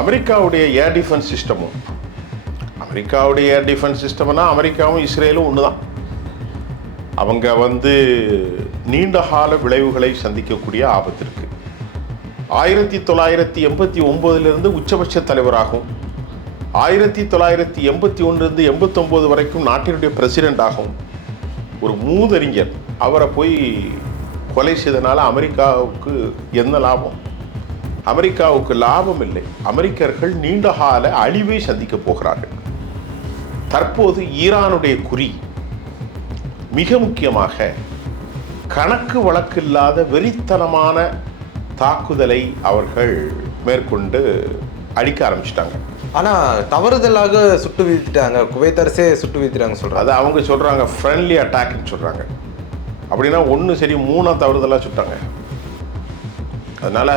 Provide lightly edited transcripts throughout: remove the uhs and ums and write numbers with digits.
அமெரிக்காவுடைய air defence சிஸ்டமும் அமெரிக்காவும் இஸ்ரேலும் ஒன்று தான். அவங்க நீண்ட கால விளைவுகளை சந்திக்கக்கூடிய ஆபத்து இருக்கு. 1989 உச்சபட்ச தலைவராகவும் 1981 89 வரைக்கும் நாட்டினுடைய பிரசிடென்ட் ஆகும் ஒரு மூதறிஞர் அவரை போய் கொலை செய்தனால அமெரிக்காவுக்கு என்ன லாபம்? அமெரிக்காவுக்கு லாபம் இல்லை. அமெரிக்கர்கள் நீண்ட கால அழிவை சந்திக்க போகிறார்கள். தற்போது ஈரானுடைய குறி மிக முக்கியமாக கணக்கு வழக்கில்லாத வெறித்தனமான தாக்குதலை அவர்கள் மேற்கொண்டு அடிக்க ஆரம்பிச்சிட்டாங்க. ஆனால் தவறுதலாக சுட்டு வீழ்த்திட்டாங்க, குவைத் அரசே சுட்டு வீழ்த்திட்டாங்க சொல்கிறாங்க. அது அவங்க சொல்கிறாங்க ஃப்ரெண்ட்லி அட்டாக்னு சொல்கிறாங்க. அப்படின்னா ஒன்று சரி 3 தவறுதலாக சுட்டாங்க. அதனால்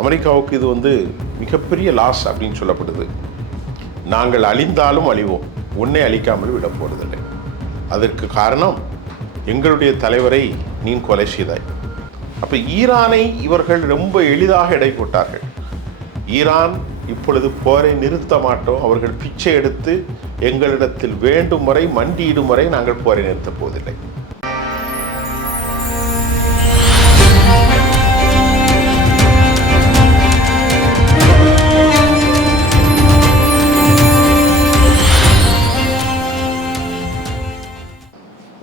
அமெரிக்காவுக்கு இது மிகப்பெரிய லாஸ் அப்படின்னு சொல்லப்படுது. நாங்கள் அழிந்தாலும் அழிவோம், ஒன்னே அழிக்காமல் விட போகிறதில்லை. அதற்கு காரணம் எங்களுடைய தலைவரை நீ கொலை செய்தாய். அப்போ ஈரானை இவர்கள் ரொம்ப எளிதாக எடை போட்டார்கள். ஈரான் இப்பொழுது போரை நிறுத்த மாட்டோம், அவர்கள் பிச்சை எடுத்து எங்களிடத்தில் வேண்டும் வரை மண்டியிடும் வரை நாங்கள் போரை நிறுத்தப் போவதில்லை.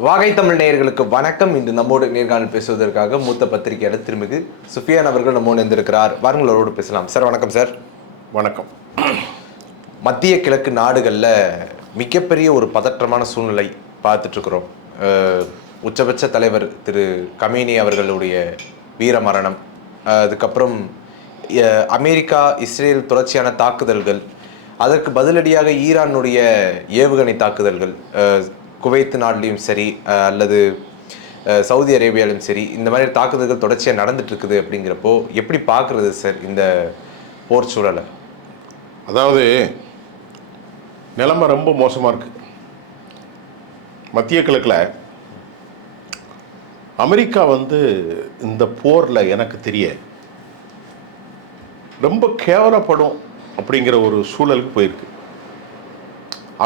வாகை தமிழ் நேயர்களுக்கு வணக்கம். இன்று நம்மோடு நேர்காணல் பேசுவதற்காக மூத்த பத்திரிகையாளர் திருமிகு சுஃபியான் அவர்கள் நம்மோடு இருந்திருக்கிறார். வாருங்களோடு பேசலாம். சார் வணக்கம். சார் வணக்கம். மத்திய கிழக்கு நாடுகளில் மிகப்பெரிய ஒரு பதற்றமான சூழ்நிலை பார்த்துட்ருக்குறோம். உச்சபட்ச தலைவர் திரு கமேனி அவர்களுடைய வீர மரணம், அதுக்கப்புறம் அமெரிக்கா இஸ்ரேல் தொடர்ச்சியான தாக்குதல்கள், அதற்கு பதிலடியாக ஈரானுடைய ஏவுகணை தாக்குதல்கள், குவைத் நாட்டிலையும் சரி அல்லது சவுதி அரேபியாலையும் சரி, இந்த மாதிரி தாக்குதல்கள் தொடர்ச்சியாக நடந்துட்டு இருக்குது. அப்படிங்கிறப்போ எப்படி பார்க்குறது சார் இந்த போர் சூழலை? அதாவது நிலைமை ரொம்ப மோசமாக இருக்கு. மத்திய கிழக்கில் அமெரிக்கா இந்த போரில் எனக்கு தெரிய ரொம்ப கேவலப்படும் அப்படிங்கிற ஒரு சூழலுக்கு போயிருக்கு.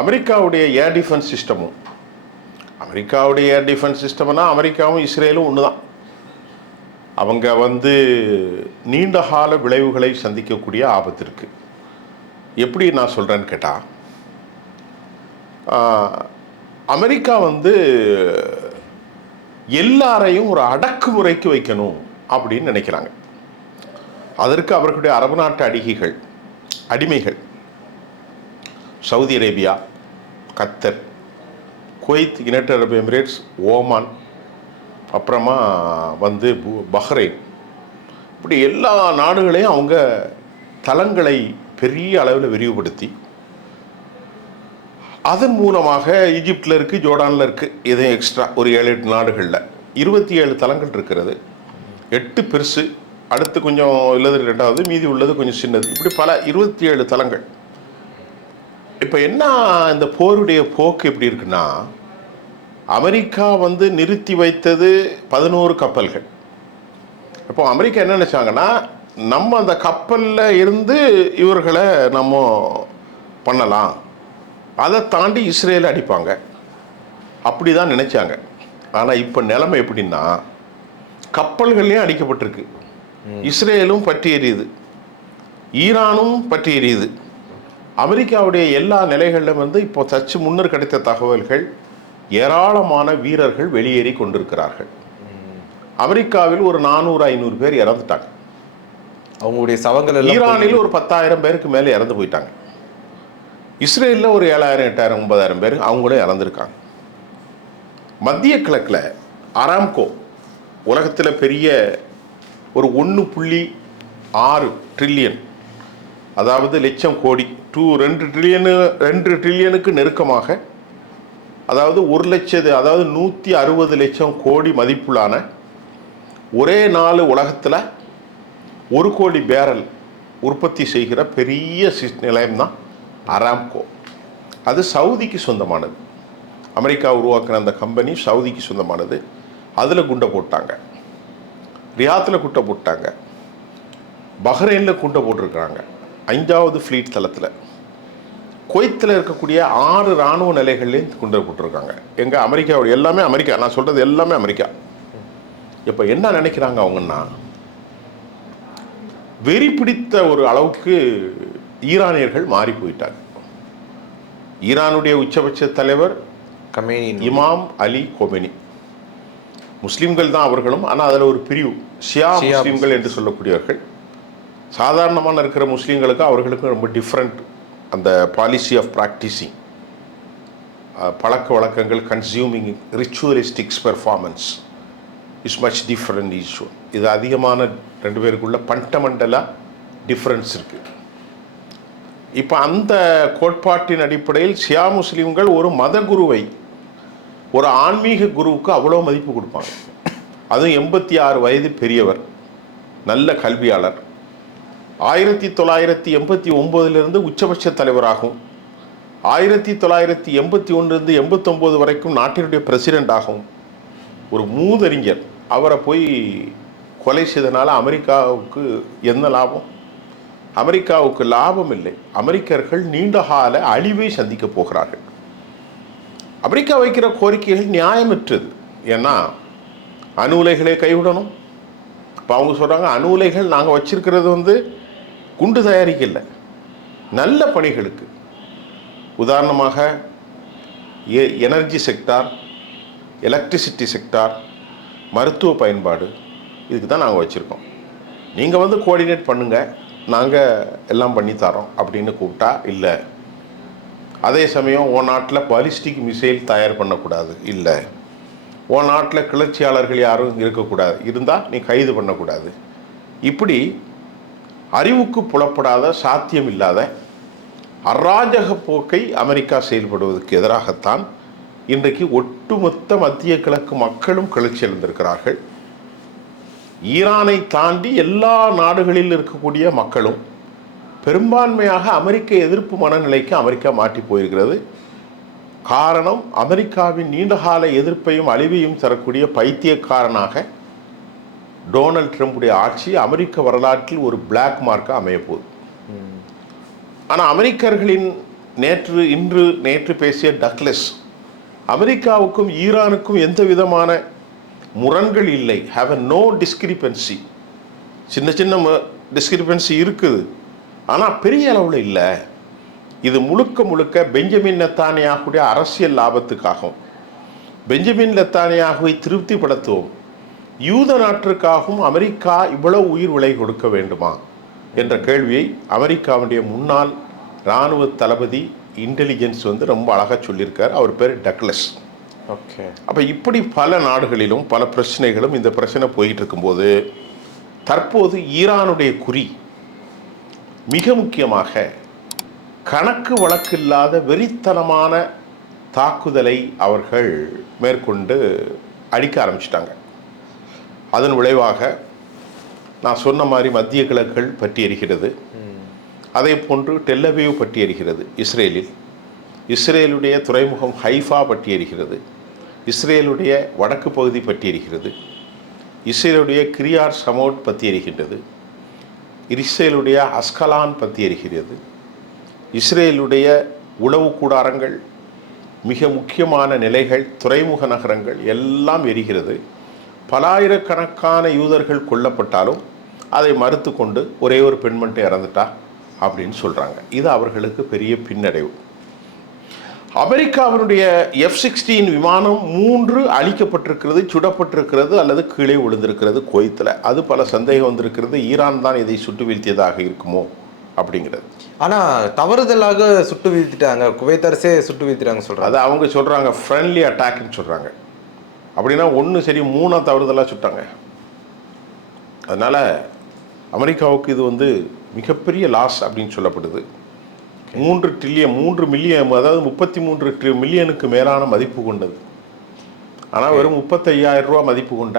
அமெரிக்காவுடைய ஏர் டிஃபென்ஸ் சிஸ்டம்னா அமெரிக்காவும் இஸ்ரேலும் ஒன்று தான். அவங்க நீண்ட கால விளைவுகளை சந்திக்கக்கூடிய ஆபத்து இருக்கு. எப்படி நான் சொல்கிறேன்னு கேட்டால், அமெரிக்கா எல்லாரையும் ஒரு அடக்குமுறைக்கு வைக்கணும் அப்படின்னு நினைக்கிறாங்க. அதற்கு அவர்களுடைய அரபு நாட்டு அடிமைகள் சவுதி அரேபியா, கத்தர், குவைத், யுனைடெட் அரபு எமிரேட்ஸ், ஓமான், அப்புறமா பஹ்ரைன், இப்படி எல்லா நாடுகளையும் அவங்க தளங்களை பெரிய அளவில் விரிவுபடுத்தி அதன் மூலமாக ஈஜிப்டில் இருக்குது, ஜோர்டானில் இருக்குது, இதையும் எக்ஸ்ட்ரா ஒரு 7-8 நாடுகளில் 27 தளங்கள் இருக்கிறது. 8 பெருசு, அடுத்து கொஞ்சம் உள்ளது 2வது, மீதி உள்ளது கொஞ்சம் சின்னது, இப்படி பல 27 தளங்கள். இப்போ என்ன இந்த போருடைய போக்கு எப்படி இருக்குன்னா, அமெரிக்கா நிறுத்தி வைத்தது 11 கப்பல்கள். இப்போ அமெரிக்கா என்ன நினச்சாங்கன்னா, நம்ம அந்த கப்பலில் இருந்து இவர்களை நம்ம பண்ணலாம், அதை தாண்டி இஸ்ரேலை அடிப்பாங்க, அப்படி தான் நினச்சாங்க. ஆனால் இப்போ நிலைமை எப்படின்னா, கப்பல்கள்லேயும் அடிக்கப்பட்டிருக்கு, இஸ்ரேலும் பற்றி எரியுது, ஈரானும் பற்றி எரியுது. அமெரிக்காவுடைய எல்லா நிலைகளிலும் இப்போ சற்று முன்னர் கிடைத்த தகவல்கள், ஏராளமான வீரர்கள் வெளியேறி கொண்டிருக்கிறார்கள். அமெரிக்காவில் ஒரு 400-500 பேர் இறந்துட்டாங்க. அவங்களுடைய சவங்கள். ஈரானில் ஒரு 10,000 பேருக்கு மேலே இறந்து போயிட்டாங்க. இஸ்ரேலில் ஒரு 7,000, 8,000, 9,000 பேர் அவங்களும் இறந்துருக்காங்க. மத்திய கிழக்கில் அராம்கோ உலகத்தில் பெரிய ஒரு 1.6 ட்ரில்லியன், அதாவது லட்சம் கோடி, 2 ட்ரில்லியனுக்கு நெருக்கமாக, அதாவது 160 லட்சம் கோடி மதிப்புள்ளான ஒரே நாள் உலகத்தில் 1 கோடி பேரல் உற்பத்தி செய்கிற பெரிய நிலையம்தான் அராம்கோ. அது சவுதிக்கு சொந்தமானது. அமெரிக்கா உருவாக்கின அந்த கம்பெனி சவுதிக்கு சொந்தமானது. அதில் குண்டை போட்டாங்க, ரியாத்தில் குண்டை போட்டாங்க, பஹ்ரைனில் குண்டை போட்டிருக்கிறாங்க, 5வது ஃப்ளீட் தளத்தில் குவைத்தில் இருக்கக்கூடிய 6 இராணுவ நிலைகள்லேயும் கொண்டு போட்டிருக்காங்க. எங்கள் அமெரிக்காவுடைய எல்லாமே அமெரிக்கா, நான் சொல்கிறது எல்லாமே அமெரிக்கா. இப்போ என்ன நினைக்கிறாங்க அவங்கன்னா, வெறி பிடித்த ஒரு அளவுக்கு ஈரானியர்கள் மாறி போயிட்டாங்க. ஈரானுடைய உச்சபட்ச தலைவர் கமேனி, இமாம் அலி கொமெனி. முஸ்லீம்கள் தான் அவர்களும், ஆனால் அதில் ஒரு பிரிவு ஷியா முஸ்லீம்கள் என்று சொல்லக்கூடியவர்கள். சாதாரணமான இருக்கிற முஸ்லீம்களுக்கும் அவர்களுக்கும் ரொம்ப டிஃப்ரெண்ட். அந்த பாலிசி ஆஃப் ப்ராக்டிஸிங், பழக்க வழக்கங்கள், consuming ritualistics performance is much different issue. இது அதிகமான 2 பேருக்குள்ள பண்டமெண்டலாக டிஃப்ரென்ஸ் இருக்குது. இப்போ அந்த கோட்பாட்டின் அடிப்படையில் ஷியா முஸ்லீம்கள் ஒரு மத குருவை, ஒரு ஆன்மீக குருவுக்கு அவ்வளோ மதிப்பு கொடுப்பாங்க. அதுவும் 86 வயது பெரியவர், நல்ல கல்வியாளர். 1989 உச்சபட்ச தலைவராகவும் 1981 89 வரைக்கும் நாட்டினுடைய பிரசிடென்ட் ஆகவும் ஒரு மூதறிஞர். அவரை போய் கொலை செய்தனால அமெரிக்காவுக்கு என்ன லாபம்? அமெரிக்காவுக்கு லாபம் இல்லை. அமெரிக்கர்கள் நீண்டகால அழிவை சந்திக்க போகிறார்கள். அமெரிக்கா வைக்கிற கோரிக்கைகள் நியாயமற்றது. ஏன்னா அணு உலைகளை கைவிடணும். இப்போ அவங்க சொல்கிறாங்க, அணு உலைகள் நாங்கள் வச்சிருக்கிறது குண்டு தயாரிக்கல, நல்ல பணிகளுக்கு. உதாரணமாக எனர்ஜி செக்டார், எலக்ட்ரிசிட்டி செக்டார், மருத்துவ பயன்பாடு, இதுக்கு தான் நாங்கள் வச்சுருக்கோம். நீங்கள் கோஆர்டினேட் பண்ணுங்கள், நாங்கள் எல்லாம் பண்ணித்தரோம் அப்படின்னு கூப்பிட்டா இல்லை. அதே சமயம் உன் நாட்டில் பாலிஸ்டிக் மிசைல் தயார் பண்ணக்கூடாது, இல்லை. உன் நாட்டில் கிளர்ச்சியாளர்கள் யாரும் இருக்கக்கூடாது, இருந்தால் நீ கைது பண்ணக்கூடாது. இப்படி அறிவுக்கு புலப்படாத, சாத்தியம் இல்லாத அராஜக போக்கை அமெரிக்கா செயல்படுவதற்கு எதிராகத்தான் இன்றைக்கு ஒட்டுமொத்த மத்திய கிழக்கு மக்களும் கிளர்ச்சி எழுந்திருக்கிறார்கள். ஈரானை தாண்டி எல்லா நாடுகளில் இருக்கக்கூடிய மக்களும் பெரும்பான்மையாக அமெரிக்க எதிர்ப்பு மனநிலைக்கு அமெரிக்கா மாற்றி போயிருக்கிறது. காரணம், அமெரிக்காவின் நீண்டகால எதிர்ப்பையும் அழிவையும் தரக்கூடிய பைத்தியக்காரனாக டொனால்ட் ட்ரம்புடைய ஆட்சி அமெரிக்க வரலாற்றில் ஒரு பிளாக் மார்க்காக அமையப்போகுது. ஆனால் அமெரிக்கர்களின் நேற்று பேசிய டக்ளஸ், அமெரிக்காவுக்கும் ஈரானுக்கும் எந்த விதமான முரண்கள் இல்லை, ஹாவ் அ நோ டிஸ்கிரிபன்சி. சின்ன சின்ன டிஸ்கிரிபன்சி இருக்குது, ஆனால் பெரிய அளவில் இல்லை. இது முழுக்க முழுக்க பெஞ்சமின் நெத்தானியாகுடைய அரசியல் லாபத்துக்காகவும், பெஞ்சமின் நெத்தானியாகுவை திருப்திப்படுத்தவும், யூத நாட்டிற்காகவும் அமெரிக்கா இவ்வளவு உயிர் விலை கொடுக்க வேண்டுமா என்ற கேள்வியை அமெரிக்காவுடைய முன்னாள் இராணுவ தளபதி இன்டெலிஜென்ஸ் ரொம்ப அழகாக சொல்லியிருக்கார். அவர் பேர் டக்ளஸ். ஓகே. அப்போ இப்படி பல நாடுகளிலும் பல பிரச்சனைகளும் இந்த பிரச்சனை போயிட்டு இருக்கும்போது, தற்போது ஈரானுடைய குறி மிக முக்கியமாக கணக்கு வழக்கில்லாத வெறித்தனமான தாக்குதலை அவர்கள் மேற்கொண்டு அடிக்க ஆரம்பிச்சிட்டாங்க. அதன் விளைவாக நான் சொன்ன மாதிரி மத்திய கிழக்குகள் பற்றி எரிகிறது. அதே போன்று டெல்லவீவ் பற்றி எரிகிறது இஸ்ரேலில். இஸ்ரேலுடைய துறைமுகம் ஹைஃபா பற்றி எரிகிறது. இஸ்ரேலுடைய வடக்கு பகுதி பற்றி எரிகிறது. இஸ்ரேலுடைய கிரியார் சமோட் பற்றி எரிகின்றது. இஸ்ரேலுடைய அஸ்கலான் பற்றி எரிகிறது. இஸ்ரேலுடைய உளவு கூடாரங்கள், மிக முக்கியமான நிலைகள், துறைமுக நகரங்கள் எல்லாம் எரிகிறது. பலாயிரக்கணக்கான யூதர்கள் கொல்லப்பட்டாலும் அதை மறுத்து கொண்டு ஒரே ஒரு பெண்மண்ட்டை இறந்துட்டா அப்படின்னு சொல்கிறாங்க. இது அவர்களுக்கு பெரிய பின்னடைவு. அமெரிக்காவினுடைய F-16 விமானம் 3 அழிக்கப்பட்டிருக்கிறது, சுடப்பட்டிருக்கிறது அல்லது கீழே விழுந்திருக்கிறது குவைத்தில். அது பல சந்தேகம் வந்திருக்கிறது, ஈரான் தான் இதை சுட்டு வீழ்த்தியதாக இருக்குமோ அப்படிங்கிறது. ஆனால் தவறுதலாக சுட்டு வீழ்த்திட்டாங்க, குவைத் அரசே சுட்டு வீழ்த்திட்டாங்க சொல்கிறாங்க. அது அவங்க சொல்கிறாங்க ஃப்ரெண்ட்லி அட்டாக்னு சொல்கிறாங்க. அப்படின்னா 1 சரி 3 தவறுதலாக சுட்டாங்க. அதனால் அமெரிக்காவுக்கு இது மிகப்பெரிய லாஸ் அப்படின்னு சொல்லப்படுது. 3 மில்லியன், அதாவது 33 மில்லியனுக்கு மேலான மதிப்பு கொண்டது. ஆனால் வெறும் 35,000 ரூபா மதிப்பு கொண்ட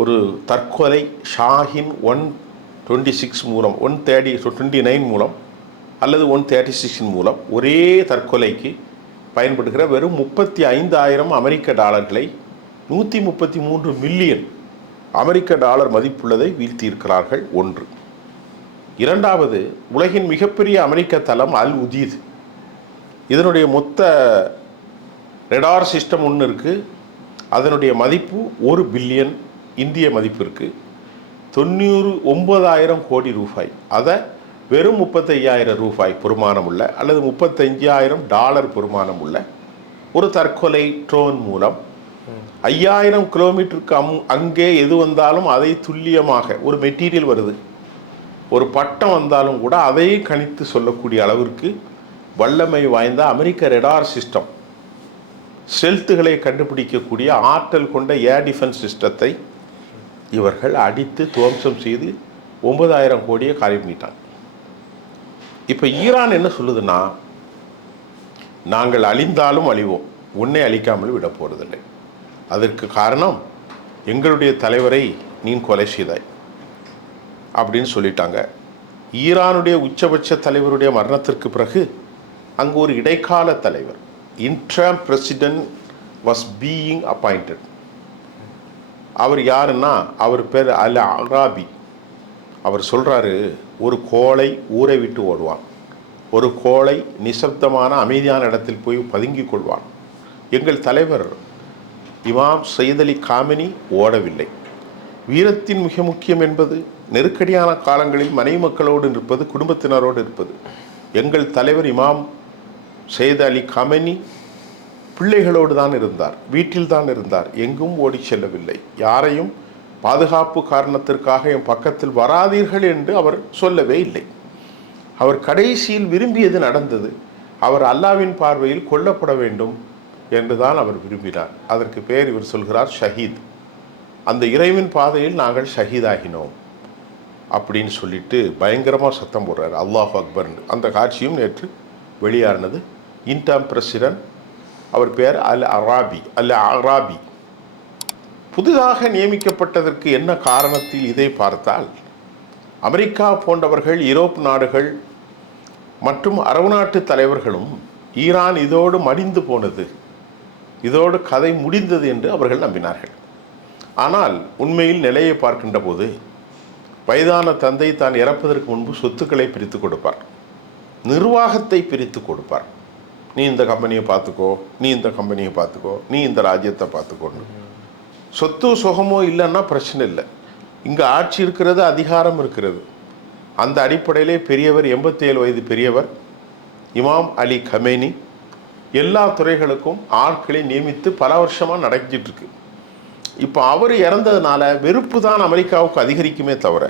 ஒரு தற்கொலை ஷாஹின் 126 மூலம், 129 மூலம் அல்லது 136 மூலம் ஒரே தற்கொலைக்கு பயன்படுகிற வெறும் 35,000 அமெரிக்க டாலர்களை 133 மில்லியன் அமெரிக்க டாலர் மதிப்புள்ளதை வீழ்த்தியிருக்கிறார்கள். 1 இரண்டாவது, உலகின் மிகப்பெரிய அமெரிக்க தளம் அல் உதீத். இதனுடைய மொத்த ரெடார் சிஸ்டம் ஒன்று இருக்குது. அதனுடைய மதிப்பு 1 பில்லியன் இந்திய மதிப்பு இருக்குது. 99,000 கோடி ரூபாய். அதை வெறும் 35,000 ரூபாய் பெறுமானம் உள்ள அல்லது $35,000 பெறுமானம் உள்ள ஒரு தற்கொலை ட்ரோன் மூலம் 5,000 கிலோமீட்டருக்கு அங்கே எது வந்தாலும் அதை துல்லியமாக ஒரு மெட்டீரியல் வருது, ஒரு பட்டம் வந்தாலும் கூட அதை கணித்து சொல்லக்கூடிய அளவிற்கு வல்லமை வாய்ந்த அமெரிக்க ரெடார் சிஸ்டம், ஸ்டெல்த்துகளை கண்டுபிடிக்கக்கூடிய ஆற்றல் கொண்ட ஏர் டிஃபென்ஸ் சிஸ்டத்தை இவர்கள் அடித்து துவம்சம் செய்து 9,000 கோடியை காலி பண்ணிட்டாங்க. இப்போ ஈரான் என்ன சொல்லுதுன்னா, நாங்கள் அழிந்தாலும் அழிவோம், உன்னை அழிக்காமல் விட போகிறதில்லை. அதற்கு காரணம் எங்களுடைய தலைவரை நீ கொலை செய்தாய் அப்படின்னு சொல்லிட்டாங்க. ஈரானுடைய உச்சபட்ச தலைவருடைய மரணத்திற்கு பிறகு அங்கு ஒரு இடைக்கால தலைவர், interim president was being appointed. அவர் யாருன்னா, அவர் பேர் அல் அராபி. அவர் சொல்கிறாரு, ஒரு கோழை ஊரை விட்டு ஓடுவான், ஒரு கோழை நிசப்தமான அமைதியான இடத்தில் போய் பதுங்கிக் கொள்வான். எங்கள் தலைவர் இமாம் சையத் அலி காமெனி ஓடவில்லை. வீரத்தின் மிக முக்கியம் என்பது நெருக்கடியான காலங்களில் மனைவி மக்களோடு இருப்பது, குடும்பத்தினரோடு இருப்பது. எங்கள் தலைவர் இமாம் சையத் அலி காமெனி பிள்ளைகளோடு தான் இருந்தார், வீட்டில் தான் இருந்தார், எங்கும் ஓடி செல்லவில்லை. யாரையும் பாதுகாப்பு காரணத்திற்காக என் பக்கத்தில் வராதீர்கள் என்று அவர் சொல்லவே இல்லை. அவர் கடைசியில் விரும்பியது நடந்தது. அவர் அல்லாவின் பார்வையில் கொல்லப்பட வேண்டும் என்றுதான் அவர் விரும்பினார். அதற்கு பேர் இவர் சொல்கிறார் ஷஹீத். அந்த இறைவின் பாதையில் நாங்கள் ஷஹீதாகினோம் அப்படின்னு சொல்லிட்டு பயங்கரமாக சத்தம் போடுறார், அல்லாஹ் அக்பர்னு. அந்த காட்சியும் நேற்று வெளியானது. இன்டம் பிரசிடென்ட், அவர் பேர் அல் அராபி. புதிதாக நியமிக்கப்பட்டதற்கு என்ன காரணத்தில் இதை பார்த்தால், அமெரிக்கா போன்றவர்கள், யூரோப் நாடுகள் மற்றும் அரபு நாட்டு தலைவர்களும் ஈரான் இதோடு மடிந்து போனது, இதோடு கதை முடிந்தது என்று அவர்கள் நம்பினார்கள். ஆனால் உண்மையில் நிலையை பார்க்கின்ற போது, வயதான தந்தை தான் இறப்பதற்கு முன்பு சொத்துக்களை பிரித்து கொடுப்பார், நிர்வாகத்தை பிரித்து கொடுப்பார். நீ இந்த கம்பெனியை பார்த்துக்கோ, நீ இந்த கம்பெனியை பார்த்துக்கோ, நீ இந்த ராஜ்யத்தை பார்த்துக்கோன்னு. சொத்து சுகமோ இல்லைன்னா பிரச்சனை இல்லை, இங்கே ஆட்சி இருக்கிறது, அதிகாரம் இருக்கிறது. அந்த அடிப்படையிலே பெரியவர், 87 வயது பெரியவர் இமாம் அலி கமேனி எல்லா துறைகளுக்கும் ஆட்களை நியமித்து பல வருஷமாக நடக்கிட்டுருக்கு. இப்போ அவர் இறந்ததுனால வெறுப்பு தான் அமெரிக்காவுக்கு அதிகரிக்குமே தவிர,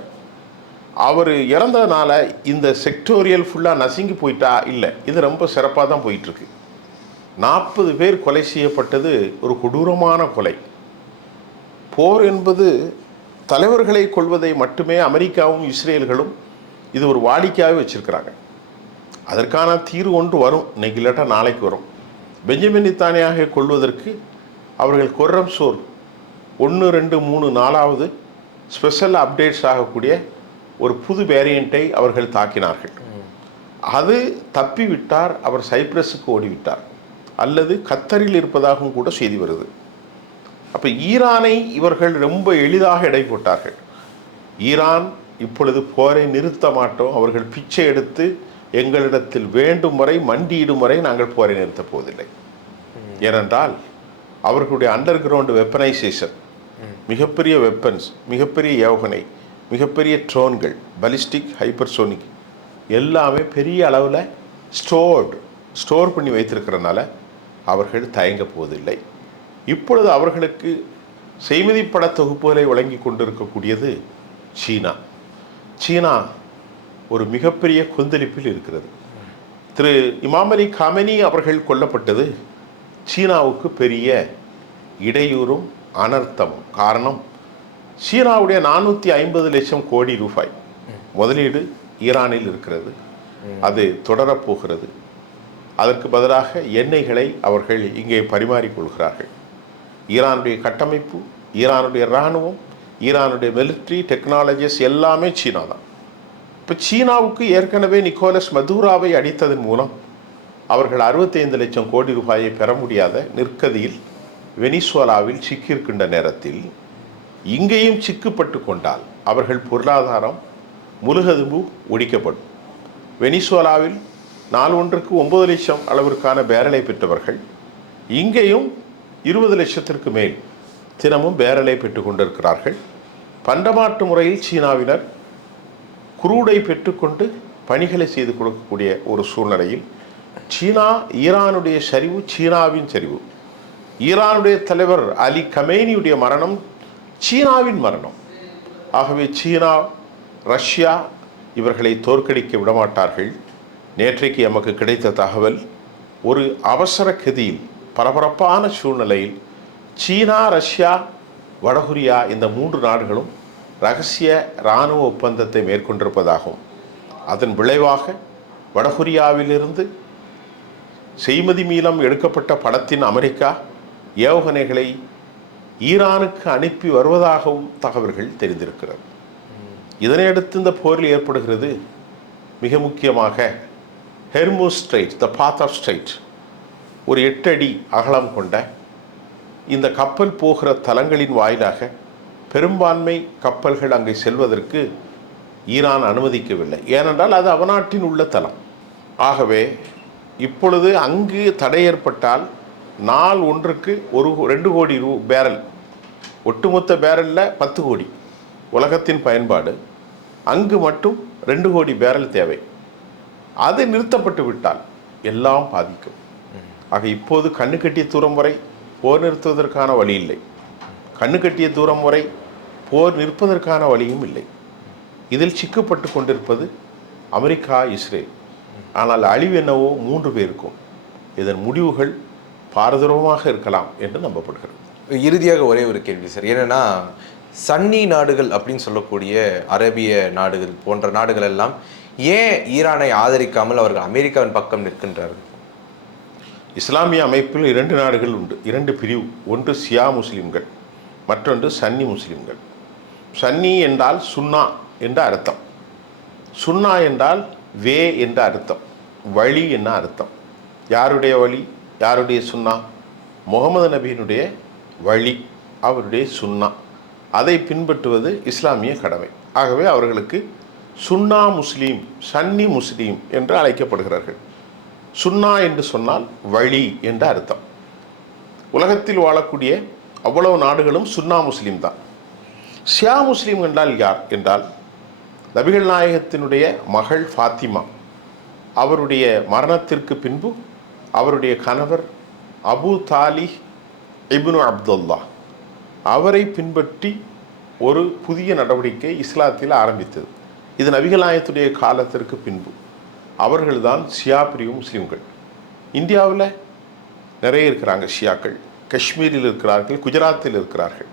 அவர் இறந்ததுனால இந்த செக்டோரியல் ஃபுல்லாக நசுங்கி போயிட்டா இல்லை, இது ரொம்ப சிறப்பாக தான் போயிட்டுருக்கு. 40 பேர் கொலை செய்யப்பட்டது ஒரு கொடூரமான கொலை. போர் என்பது தலைவர்களை கொள்வதை மட்டுமே அமெரிக்காவும் இஸ்ரேல்களும் இது ஒரு வாடிக்கையாகவே வச்சுருக்கிறாங்க. அதற்கான தீர்வு ஒன்று வரும், இன்னைக்கு இல்லாட்டா நாளைக்கு வரும். பெஞ்சமின் நெத்தன்யாஹுவை கொள்வதற்கு அவர்கள் கொர்ரம் சோர் 1, 2, 3, 4வது ஸ்பெஷல் அப்டேட்ஸ் ஆகக்கூடிய ஒரு புது வேரியண்ட்டை அவர்கள் தாக்கினார்கள். அது தப்பிவிட்டார், அவர் சைப்ரஸுக்கு ஓடிவிட்டார், அல்லது கத்தரில் இருப்பதாகவும் கூட செய்தி வருது. அப்போ ஈரானை இவர்கள் ரொம்ப எளிதாக எடை போட்டார்கள். ஈரான் இப்பொழுது போரை நிறுத்த மாட்டோம், அவர்கள் பிச்சை எடுத்து எங்களிடத்தில் வேண்டும் வரை மண்டியிடும் வரை நாங்கள் போரை நிறுத்தப் போவதில்லை. ஏனென்றால் அவர்களுடைய அண்டர் கிரவுண்ட் வெப்பனைசேஷன், மிகப்பெரிய வெப்பன்ஸ், மிகப்பெரிய ஏவுகணை, மிகப்பெரிய ட்ரோன்கள், பலிஸ்டிக், ஹைப்பர்சோனிக் எல்லாமே பெரிய அளவில் ஸ்டோர் பண்ணி வைத்திருக்கிறதுனால அவர்கள் தயங்க போவதில்லை. இப்பொழுது அவர்களுக்கு செய்மதிப்பட தொகுப்புகளை வழங்கி கொண்டிருக்கக்கூடியது சீனா. சீனா ஒரு மிகப்பெரிய கொந்தளிப்பில் இருக்கிறது. திரு இமாம் அலி காமெனி அவர்கள் கொல்லப்பட்டது சீனாவுக்கு பெரிய இடையூறும் அனர்த்தமும். காரணம், சீனாவுடைய 450 லட்சம் கோடி ரூபாய் முதலீடு ஈரானில் இருக்கிறது, அது தொடரப்போகிறது. அதற்கு பதிலாக எண்ணெய்களை அவர்கள் இங்கே பரிமாறிக்கொள்கிறார்கள். ஈரானுடைய கட்டமைப்பு, ஈரானுடைய இராணுவம், ஈரானுடைய மிலிட்ரி டெக்னாலஜிஸ் எல்லாமே சீனா தான். இப்போ சீனாவுக்கு ஏற்கனவே நிக்கோலஸ் மதுராவை அடித்ததன் மூலம் அவர்கள் 65 லட்சம் கோடி ரூபாயை பெற முடியாத நிற்கதியில் வெனிசுவலாவில் சிக்கியிருக்கின்ற நேரத்தில் இங்கேயும் சிக்கப்பட்டு கொண்டால் அவர்கள் பொருளாதாரம் முழுகதும்பு ஒழிக்கப்படும். வெனிசுவேலாவில் நாள் ஒன்றுக்கு 9 லட்சம் அளவிற்கான பேரலை பெற்றவர்கள் இங்கேயும் 20 லட்சத்திற்கு மேல் தினமும் பேரலை பெற்றுக் கொண்டிருக்கிறார்கள். பண்டமாற்று முறையில் சீனாவினர் குரூடை பெற்றுக்கொண்டு பணிகளை செய்து கொடுக்கக்கூடிய ஒரு சூழ்நிலையில் சீனா ஈரானுடைய சரிவு சீனாவின் சரிவு, ஈரானுடைய தலைவர் அலி கமேனியுடைய மரணம் சீனாவின் மரணம். ஆகவே சீனா ரஷ்யா இவர்களை தோற்கடிக்க விடமாட்டார்கள். நேற்றைக்கு எமக்கு கிடைத்த தகவல், ஒரு அவசர கதியில் பரபரப்பான சூழ்நிலையில் சீனா ரஷ்யா வடகொரியா இந்த 3 நாடுகளும் இரகசிய இராணுவ ஒப்பந்தத்தை மேற்கொண்டிருப்பதாகவும் அதன் விளைவாக வடகொரியாவிலிருந்து செய்மதி மூலம் எடுக்கப்பட்ட பணத்தின் அமெரிக்கா ஏவுகணைகளை ஈரானுக்கு அனுப்பி வருவதாகவும் தகவல்கள் தெரிந்திருக்கிறது. இதனையடுத்து இந்த போரில் ஏற்படுகிறது மிக முக்கியமாக Hormuz strait, the path of strait, ஒரு 8 அடி அகலம் கொண்ட இந்த கப்பல் போகிற தலங்களின் வாயிலாக பெரும்பான்மை கப்பல்கள் அங்கே செல்வதற்கு ஈரான் அனுமதிக்கவில்லை. ஏனென்றால் அது அவநாட்டின் உள்ள தலம். ஆகவே இப்பொழுது அங்கு தடை ஏற்பட்டால் நாள் ஒன்றுக்கு 2 கோடி பேரல், ஒட்டுமொத்த பேரலில் 10 கோடி உலகத்தின் பயன்பாடு, அங்கு மட்டும் 2 கோடி பேரல் தேவை. அது நிறுத்தப்பட்டு விட்டால் எல்லாம் பாதிக்கும். ஆக இப்போது கண்ணு கட்டிய தூரம் வரை போர் நிறுத்துவதற்கான வழி இல்லை, கண்ணு கட்டிய தூரம் வரை போர் நிற்பதற்கான வழியும் இல்லை. இதில் சிக்கப்பட்டு கொண்டிருப்பது அமெரிக்கா, இஸ்ரேல். ஆனால் அழிவு என்னவோ 3 பேருக்கும். இதன் முடிவுகள் பாரதூரமாக இருக்கலாம் என்று நம்பப்படுகிறது. இறுதியாக ஒரே ஒரு கேள்வி சார், என்னன்னா சன்னி நாடுகள் அப்படின்னு சொல்லக்கூடிய அரேபிய நாடுகள் போன்ற நாடுகள் எல்லாம் ஏன் ஈரானை ஆதரிக்காமல் அவர்கள் அமெரிக்காவின் பக்கம் நிற்கின்றார்கள்? இஸ்லாமிய அமைப்பில் 2 நாடுகள் உண்டு, 2 பிரிவு. ஒன்று ஷியா முஸ்லிம்கள், மற்றொன்று சன்னி முஸ்லிம்கள். சன்னி என்றால் சுன்னா என்ற அர்த்தம், சுன்னா என்றால் வே என்ற அர்த்தம், வழி என்ன அர்த்தம். யாருடைய வழி, யாருடைய சுன்னா? முகமது நபியினுடைய வழி, அவருடைய சுன்னா. அதை பின்பற்றுவது இஸ்லாமிய கடமை. ஆகவே அவர்களுக்கு சுன்னா முஸ்லீம், சன்னி முஸ்லீம் என்று அழைக்கப்படுகிறார்கள். சுன்னா என்று சொன்னால் வழி என்ற அர்த்தம். உலகத்தில் வாழக்கூடிய அவ்வளவு நாடுகளும் சுன்னா முஸ்லீம் தான். ஷியா முஸ்லீம் என்றால் யார் என்றால், நபிகள் நாயகத்தினுடைய மகள் ஃபாத்திமா, அவருடைய மரணத்திற்கு பின்பு அவருடைய கணவர் அபு தாலிஹ் இப்னு அப்துல்லா, அவரை பின்பற்றி ஒரு புதிய நடவடிக்கை இஸ்லாத்தில் ஆரம்பித்தது. இது நபிகள் நாயகத்துடைய காலத்திற்கு பின்பு. அவர்கள்தான் ஷியா பிரிவு முஸ்லீம்கள். இந்தியாவில் நிறைய இருக்கிறாங்க ஷியாக்கள். காஷ்மீரில் இருக்கிறார்கள், குஜராத்தில் இருக்கிறார்கள்.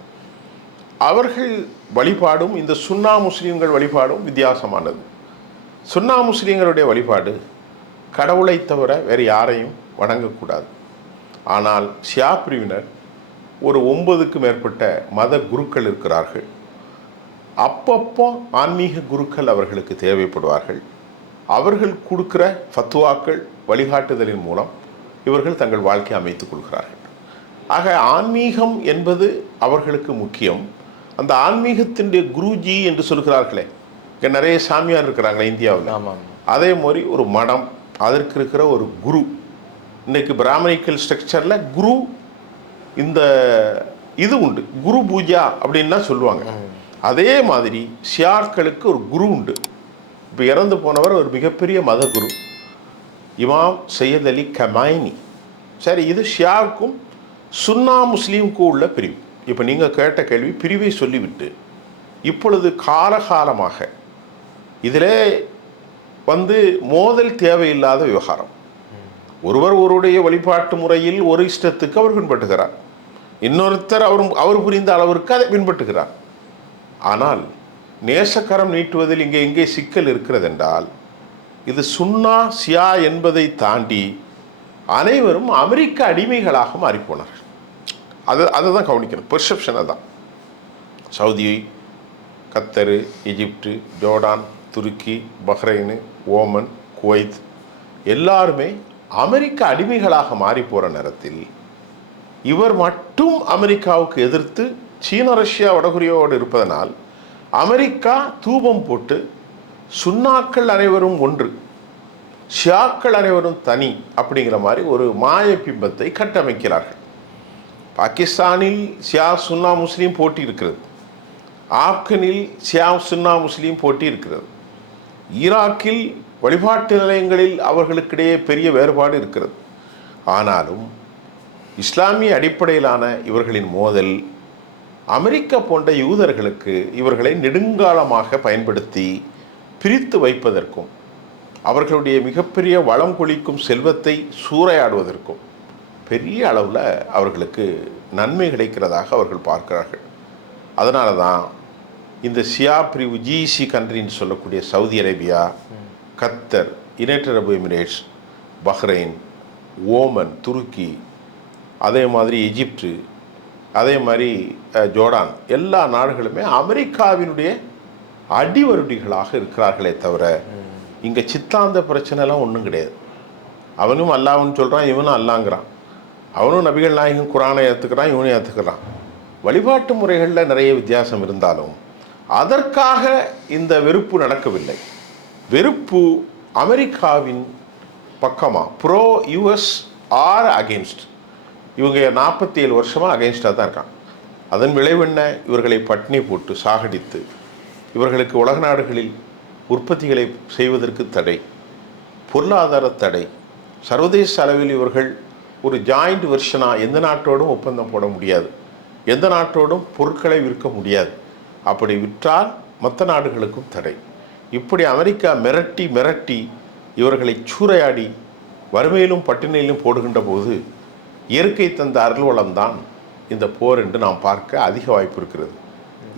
அவர்கள் வழிபாடும் இந்த சுன்னா முஸ்லீம்கள் வழிபாடும் வித்தியாசமானது. சுன்னா முஸ்லீம்களுடைய வழிபாடு கடவுளை தவிர வேறு யாரையும் வணங்கக்கூடாது. ஆனால் ஷியா பிரிவினர் ஒரு 9க்கும் மேற்பட்ட மத குருக்கள் இருக்கிறார்கள். அப்பப்போ ஆன்மீக குருக்கள் அவர்களுக்கு தேவைப்படுவார்கள். அவர்கள் கொடுக்கிற ஃபத்துவாக்கள், வழிகாட்டுதலின் மூலம் இவர்கள் தங்கள் வாழ்க்கையை அமைத்துக் கொள்கிறார்கள். ஆக ஆன்மீகம் என்பது அவர்களுக்கு முக்கியம். அந்த ஆன்மீகத்தினுடைய குருஜி என்று சொல்கிறார்களே, இங்கே நிறைய சாமியார் இருக்கிறாங்களே இந்தியாவில். ஆமாம். அதே மாதிரி ஒரு மடம், அதற்கு இருக்கிற ஒரு குரு. இன்றைக்கு பிராமணிக்கல் ஸ்ட்ரக்சரில் குரு இந்த இது உண்டு, குரு பூஜா அப்படின்லாம் சொல்லுவாங்க. அதே மாதிரி ஷியாக்களுக்கு ஒரு குரு உண்டு. இப்போ இறந்து போனவர் ஒரு மிகப்பெரிய மத குரு, இமாம் சையத் அலி கமாயினி. சரி, இது ஷியாவுக்கும் சுன்னா முஸ்லீமுக்கும் உள்ள பிரிவு. இப்போ நீங்கள் கேட்ட கேள்வி பிரிவை சொல்லிவிட்டு, இப்பொழுது காலகாலமாக இதில் மோதல் தேவையில்லாத விவகாரம். ஒருவருடைய வழிபாட்டு முறையில் ஒரு இஷ்டத்துக்கு அவர் பின்பற்றுகிறார், இன்னொருத்தர் அவர் புரிந்த அளவிற்கு அதை பின்பற்றுகிறார். ஆனால் நேசக்கரம் நீட்டுவதில் இங்கே சிக்கல் இருக்கிறது என்றால், இது சுன்னா ஷியா என்பதை தாண்டி அனைவரும் அமெரிக்க அடிமைகளாக மாறிப்போனார். அதை தான் கவனிக்கணும், பெர்செப்ஷனை தான். சவுதி, கத்தரு, எகிப்து, ஜோர்டான், துருக்கி, பஹ்ரைனு, ஓமன், குவைத் எல்லாருமே அமெரிக்க அடிமைகளாக மாறி போகிற நேரத்தில் இவர் மட்டும் அமெரிக்காவுக்கு எதிர்த்து சீன, ரஷ்யா, வடகொரியாவோடு இருப்பதனால் அமெரிக்கா தூபம் போட்டு சுன்னாக்கள் அனைவரும் ஒன்று, ஷியாக்கள் அனைவரும் தனி அப்படிங்கிற மாதிரி ஒரு மாய பிம்பத்தை கட்டமைக்கிறார்கள். பாகிஸ்தானில் ஷியா சுன்னா முஸ்லீம் போட்டி இருக்கிறது, ஆப்கனில் ஷியா சுன்னா முஸ்லீம் போட்டி இருக்கிறது, ஈராக்கில் வழிபாட்டு நிலையங்களில் அவர்களுக்கிடையே பெரிய வேறுபாடு இருக்கிறது. ஆனாலும் இஸ்லாமிய அடிப்படையிலான இவர்களின் மோதல் அமெரிக்கா போன்ற யூதர்களுக்கு இவர்களை நெடுங்காலமாக பயன்படுத்தி பிரித்து வைப்பதற்கும் அவர்களுடைய மிகப்பெரிய வளம் கொளிக்கும் செல்வத்தை சூறையாடுவதற்கும் பெரிய அளவில் அவர்களுக்கு நன்மை கிடைக்கிறதாக அவர்கள் பார்க்கிறார்கள். அதனால தான் இந்த ஷியா பிரிவு ஜிசி கண்ட்ரின்னு சொல்லக்கூடிய சவுதி அரேபியா, கத்தர், யுனைடெட் அரபு எமிரேட்ஸ், பஹ்ரைன், ஓமன், துருக்கி, அதே மாதிரி எஜிப்து, அதே மாதிரி ஜோர்டான், எல்லா நாடுகளுமே அமெரிக்காவினுடைய அடிவருடிகளாக இருக்கிறார்களே தவிர இங்கே சித்தாந்த பிரச்சனைலாம் ஒன்றும் கிடையாது. அவனும் அல்லாஹ்னு சொல்கிறான், இவனும் அல்லாங்கிறான், அவனும் நபிகள் நாயகம் குரானை ஏற்றுக்கிறான், இவனும் ஏற்றுக்கிறான். வழிபாட்டு முறைகளில் நிறைய வித்தியாசம் இருந்தாலும் அதற்காக இந்த வெறுப்பு நடக்கவில்லை. வெறுப்பு அமெரிக்காவின் பக்கமாக ப்ரோ யூஎஸ் ஆர் அகெயின்ஸ்ட். இவங்க 47 வருஷமாக அகெயின்ஸ்டாக தான் இருக்காங்க. அதன் விளைவு என்ன? இவர்களை பட்டினி போட்டு சாகடித்து இவர்களுக்கு உலக நாடுகளில் உற்பத்திகளை செய்வதற்கு தடை, பொருளாதார தடை, சர்வதேச அளவில் இவர்கள் ஒரு ஜாயிண்ட் வெர்ஷனாக எந்த நாட்டோடும் ஒப்பந்தம் போட முடியாது, எந்த நாட்டோடும் பொருட்களை விற்க முடியாது, அப்படி விற்றால் மற்ற நாடுகளுக்கும் தடை. இப்படி அமெரிக்கா மிரட்டி மிரட்டி இவர்களை சூறையாடி வறுமையிலும் பட்டினியிலும் போடுகின்ற போது இயற்கை தந்த அருள்வளம்தான் இந்த போர் என்று நாம் பார்க்க அதிக வாய்ப்பு இருக்கிறது.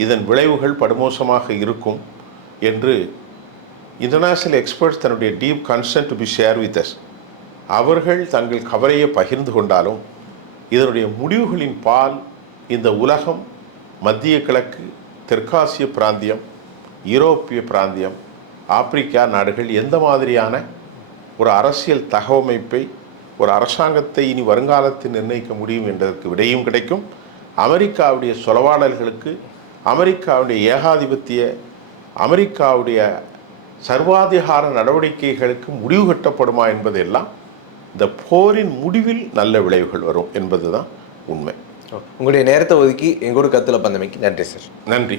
இதன் விளைவுகள் படுமோசமாக இருக்கும் என்று இன்டர்நேஷ்னல் எக்ஸ்பர்ட்ஸ் தன்னுடைய deep concern to be share with us அவர்கள் தங்கள் கவலையை பகிர்ந்து கொண்டாலும் இதனுடைய முடிவுகளின் பால் இந்த உலகம், மத்திய கிழக்கு, தெற்காசிய பிராந்தியம், யூரோப்பிய பிராந்தியம், ஆப்பிரிக்கா நாடுகள் எந்த மாதிரியான ஒரு அரசியல் தகவமைப்பை, ஒரு அரசாங்கத்தை இனி வருங்காலத்தில் நிர்ணயிக்க முடியும் என்பதற்கு விடையும் கிடைக்கும். அமெரிக்காவுடைய சொலவாடல்களுக்கு, அமெரிக்காவுடைய ஏகாதிபத்திய, அமெரிக்காவுடைய சர்வாதிகார நடவடிக்கைகளுக்கு முடிவு கட்டப்படுமா என்பதெல்லாம் இந்த போரின் முடிவில் நல்ல விளைவுகள் வரும் என்பது தான் உண்மை. உங்களுடைய நேரத்தை ஒதுக்கி எங்கூட கருத்தில் பந்தமைக்கு நன்றி சார். நன்றி.